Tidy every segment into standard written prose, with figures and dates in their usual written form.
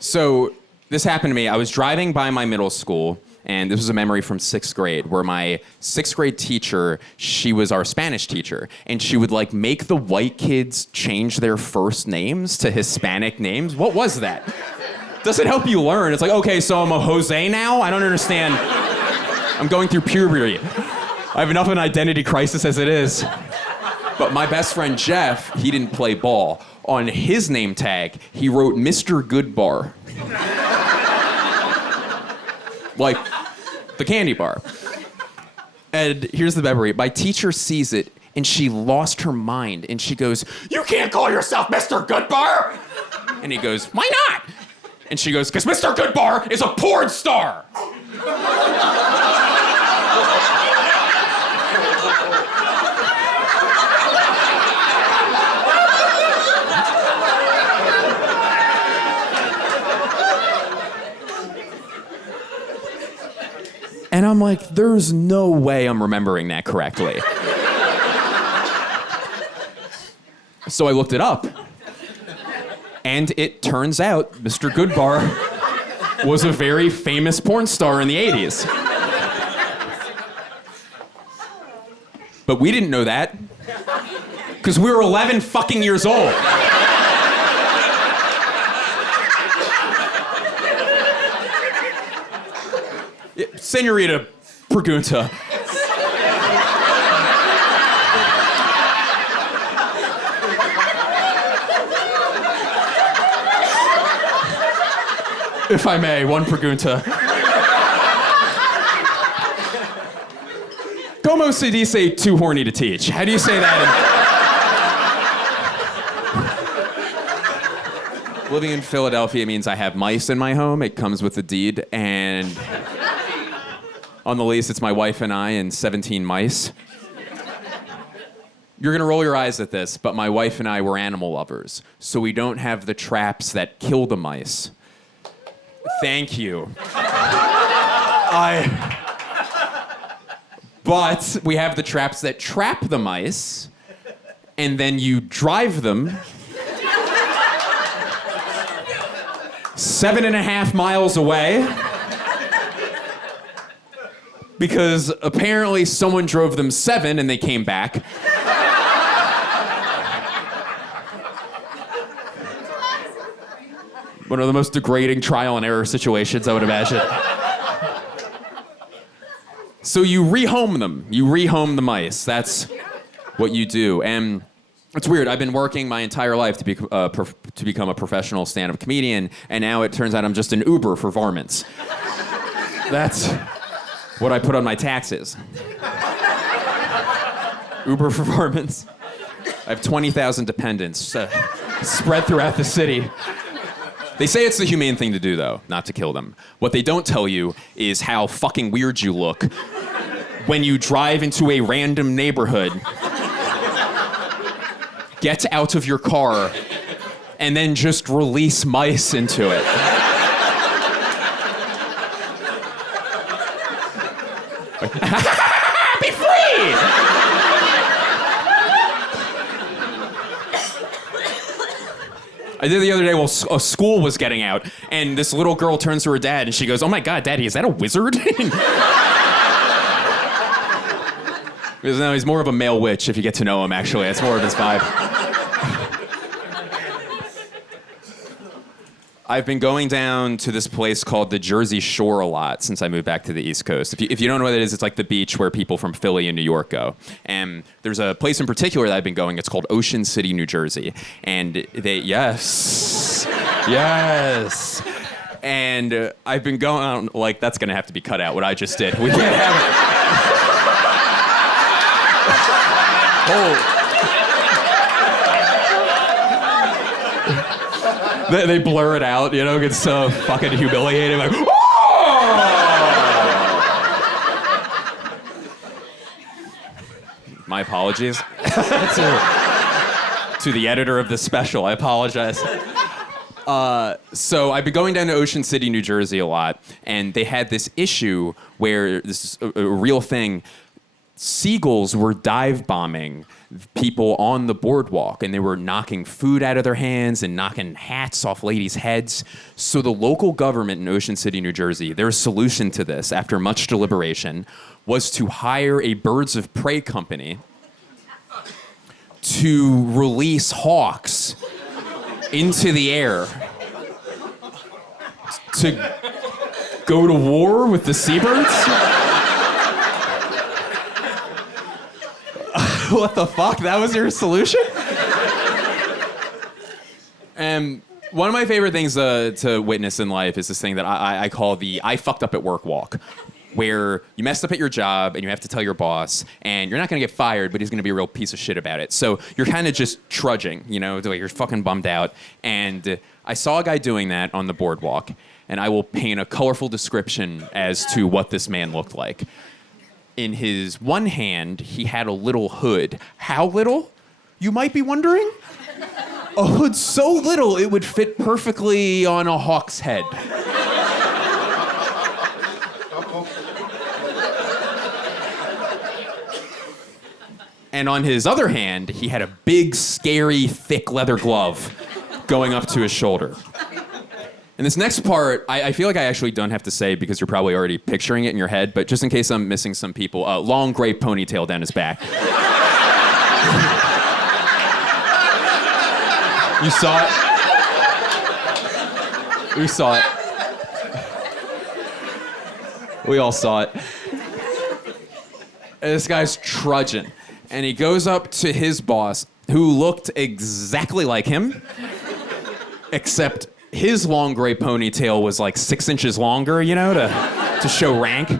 So this happened to me. I was driving by my middle school, and this was a memory from 6th grade, where my 6th grade teacher, she was our Spanish teacher, and she would like make the white kids change their first names to Hispanic names. What was that? Doesn't help you learn. It's like, okay, so I'm a Jose now? I don't understand. I'm going through puberty. I have enough of an identity crisis as it is. But my best friend Jeff, he didn't play ball. On his name tag, he wrote Mr. Goodbar. Like the candy bar. And here's the memory. My teacher sees it, and she lost her mind. And she goes, "You can't call yourself Mr. Goodbar!" And he goes, "Why not?" And she goes, "Because Mr. Goodbar is a porn star!" And I'm like, there's no way I'm remembering that correctly. So I looked it up. And it turns out Mr. Goodbar was a very famous porn star in the 80s. But we didn't know that. Because we were 11 fucking years old. Senorita Pregunta. If I may, one pregunta. Como se dice too horny to teach? How do you say that? Living in Philadelphia means I have mice in my home. It comes with the deed, and on the lease, it's my wife and I and 17 mice. You're gonna roll your eyes at this, but my wife and I were animal lovers, so we don't have the traps that kill the mice. Thank you. But we have the traps that trap the mice, and then you drive them 7.5 miles away, because apparently someone drove them 7 and they came back. One of the most degrading trial and error situations, I would imagine. So you rehome them. You rehome the mice. That's what you do. And it's weird. I've been working my entire life to become a professional stand-up comedian, and now it turns out I'm just an Uber for varmints. That's what I put on my taxes. Uber for varmints. I have 20,000 dependents spread throughout the city. They say it's the humane thing to do, though, not to kill them. What they don't tell you is how fucking weird you look when you drive into a random neighborhood, get out of your car, and then just release mice into it. Be free! I did the other day while a school was getting out, and this little girl turns to her dad, and she goes, "Oh my God, Daddy, is that a wizard?" Because no, he's more of a male witch if you get to know him, actually. That's more of his vibe. I've been going down to this place called the Jersey Shore a lot since I moved back to the East Coast. If you don't know what it is, it's like the beach where people from Philly and New York go. And there's a place in particular that I've been going. It's called Ocean City, New Jersey. And yes. And I've been going on, like, that's going to have to be cut out, what I just did. We can't have it. Oh. They blur it out, you know, it's so fucking humiliating. Like, oh! My apologies to the editor of this special. I apologize. So I've been going down to Ocean City, New Jersey a lot, and they had this issue where this is a real thing. seagulls were dive bombing people on the boardwalk, and they were knocking food out of their hands and knocking hats off ladies' heads. So the local government in Ocean City, New Jersey, their solution to this, after much deliberation, was to hire a birds of prey company to release hawks into the air to go to war with the seabirds? What the fuck? That was your solution? And one of my favorite things to witness in life is this thing that I call the I fucked up at work walk, where you messed up at your job and you have to tell your boss, and you're not going to get fired, but he's going to be a real piece of shit about it. So you're kind of just trudging, you know, like you're fucking bummed out. And I saw a guy doing that on the boardwalk, and I will paint a colorful description as to what this man looked like. In his one hand, he had a little hood. How little? You might be wondering. A hood so little it would fit perfectly on a hawk's head. And on his other hand, he had a big, scary, thick leather glove going up to his shoulder. And this next part, I feel like I actually don't have to say because you're probably already picturing it in your head, but just in case I'm missing some people, long gray ponytail down his back. You saw it? We saw it. We all saw it. And this guy's trudging, and he goes up to his boss, who looked exactly like him, except his long gray ponytail was like 6 inches longer, you know, to show rank.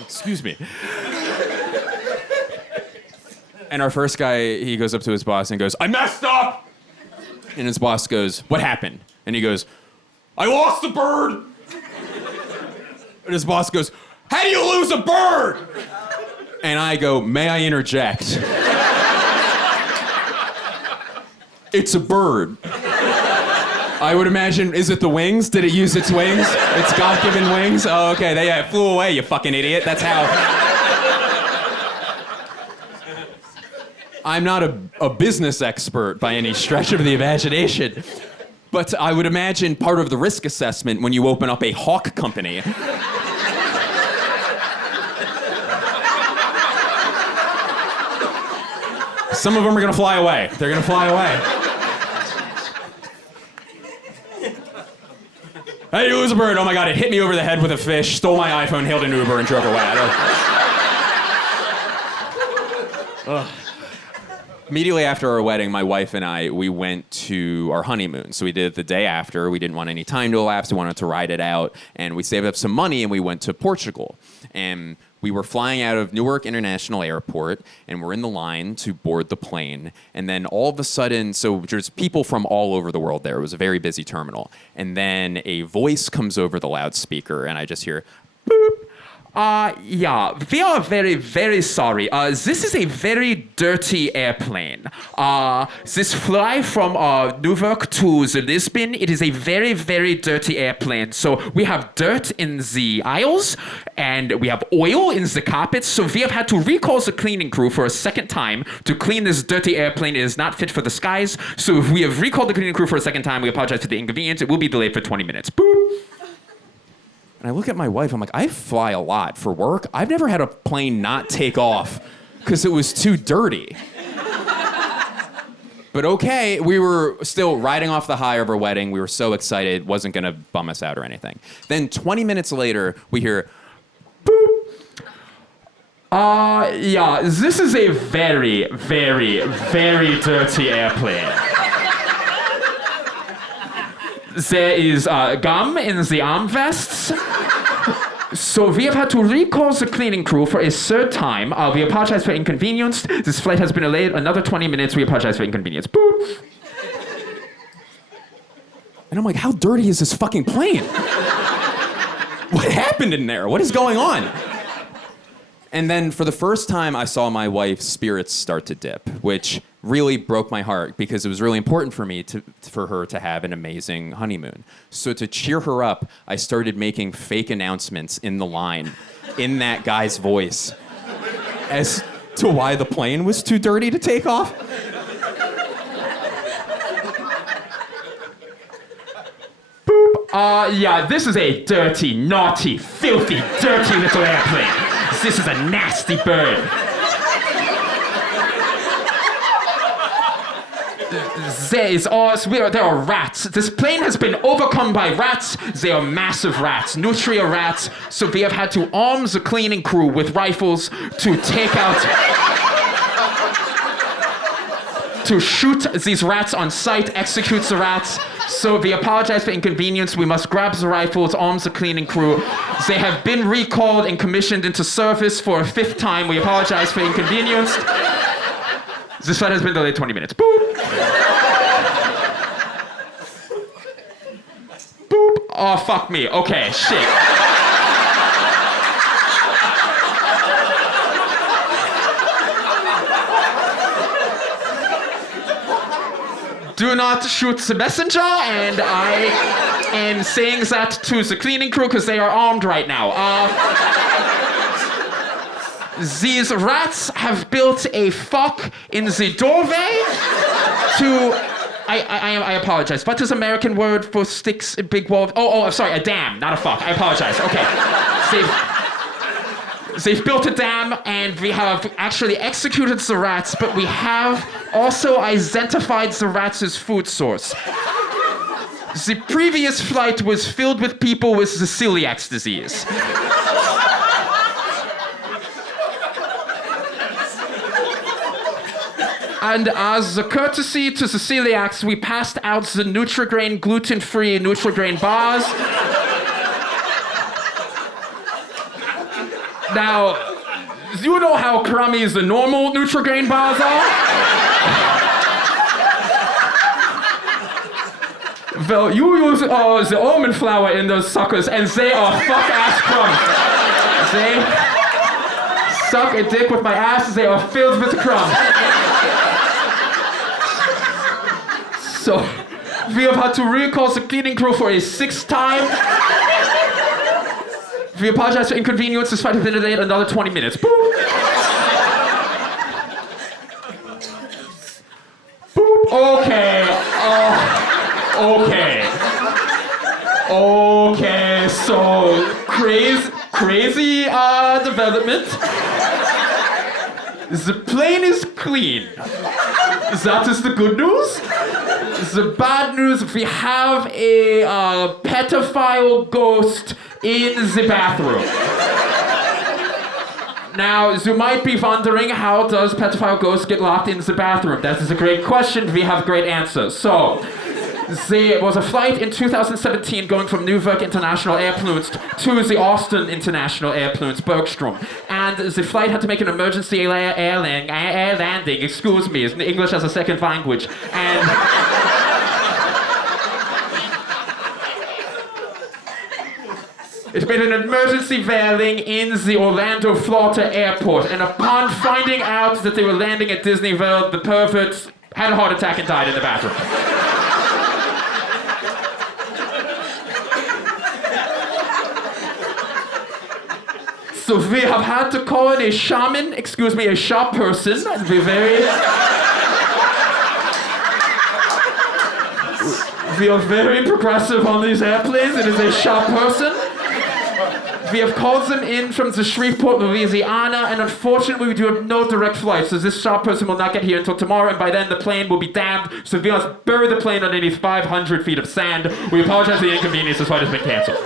Excuse me. And our first guy, he goes up to his boss and goes, "I messed up!" And his boss goes, "What happened?" And he goes, "I lost the bird!" And his boss goes, "How do you lose a bird?" And I go, "May I interject?" It's a bird. I would imagine, is it the wings? Did it use its wings? Its God-given wings? Oh, okay, it flew away, you fucking idiot. That's how. I'm not a business expert by any stretch of the imagination, but I would imagine part of the risk assessment when you open up a hawk company some of them are gonna fly away. They're gonna fly away. Hey, you lose a bird. Oh my God, it hit me over the head with a fish, stole my iPhone, hailed an Uber, and drove away. Immediately after our wedding, my wife and I, we went to our honeymoon. So we did it the day after. We didn't want any time to elapse. We wanted to ride it out. And we saved up some money and we went to Portugal. And we were flying out of Newark International Airport, and we're in the line to board the plane. And then all of a sudden, so there's people from all over the world there. It was a very busy terminal. And then a voice comes over the loudspeaker, and I just hear, boop. Yeah, we are very, very sorry. This is a very dirty airplane. This fly from Newark to Lisbon, it is a very, very dirty airplane. So we have dirt in the aisles, and we have oil in the carpets. So we have had to recall the cleaning crew for a second time to clean this dirty airplane. It is not fit for the skies. So if we have recalled the cleaning crew for a second time, we apologize for the inconvenience. It will be delayed for 20 minutes. Boop. And I look at my wife, I'm like, I fly a lot for work. I've never had a plane not take off because it was too dirty. But okay, we were still riding off the high of our wedding. We were so excited, it wasn't gonna bum us out or anything. Then 20 minutes later, we hear, boop. Yeah, this is a very, very, very dirty airplane. There is gum in the armrests. So we have had to recall the cleaning crew for a third time. We apologize for inconvenience. This flight has been delayed another 20 minutes. We apologize for inconvenience. Boop. And I'm like, how dirty is this fucking plane? What happened in there? What is going on? And then for the first time, I saw my wife's spirits start to dip, which really broke my heart because it was really important for me for her to have an amazing honeymoon. So to cheer her up, I started making fake announcements in the line in that guy's voice as to why the plane was too dirty to take off. Yeah, this is a dirty, naughty, filthy, dirty little airplane. This is a nasty bird. There are rats. This plane has been overcome by rats. They are massive rats, nutria rats. So we have had to arm the cleaning crew with rifles to take out... to shoot these rats on sight, execute the rats. So we apologize for inconvenience. We must grab the rifles, arm the cleaning crew. They have been recalled and commissioned into service for a 5th time. We apologize for inconvenience. This flight has been delayed 20 minutes. Boop. Boop. Oh, fuck me. Okay, shit. Do not shoot the messenger, and I am saying that to the cleaning crew because they are armed right now. These rats have built a fuck in the doorway to... I apologize. What is American word for sticks in big wall? Oh, sorry, a dam, not a fuck. I apologize. Okay. They've built a dam, and we have actually executed the rats, but we have also identified the rats' food source. The previous flight was filled with people with the celiac disease. And as a courtesy to the celiacs, we passed out the Nutrigrain gluten-free Nutrigrain bars. Now, you know how crummy the normal Nutrigrain bars are? Well, you use the almond flour in those suckers, and they are fuck-ass crumbs. They suck a dick with my ass, they are filled with crumbs. So, we have had to recall the cleaning crew for a 6th time. We apologize for inconvenience. This flight has been delayed another 20 minutes. Boop. Boop. Okay. Okay. So crazy development. The plane is clean. That is the good news. The bad news: we have a pedophile ghost in the bathroom. Now, you might be wondering, how does pedophile ghosts get locked in the bathroom? That is a great question. We have great answers. So, there was a flight in 2017 going from Newark International Airport to the Austin International Airport, Bergstrom. And the flight had to make an emergency air landing, excuse me, it's English as a second language. And... it made an emergency landing in the Orlando, Florida airport. And upon finding out that they were landing at Disney World, the perverts had a heart attack and died in the bathroom. So we have had to call in a shaman, excuse me, a shop person. We are very progressive on these airplanes. It is a shop person. We have called them in from the Shreveport, Louisiana, and unfortunately we do have no direct flights, so this shop person will not get here until tomorrow, and by then the plane will be damned, so we must bury the plane underneath 500 feet of sand. We apologize for the inconvenience, this flight has been canceled.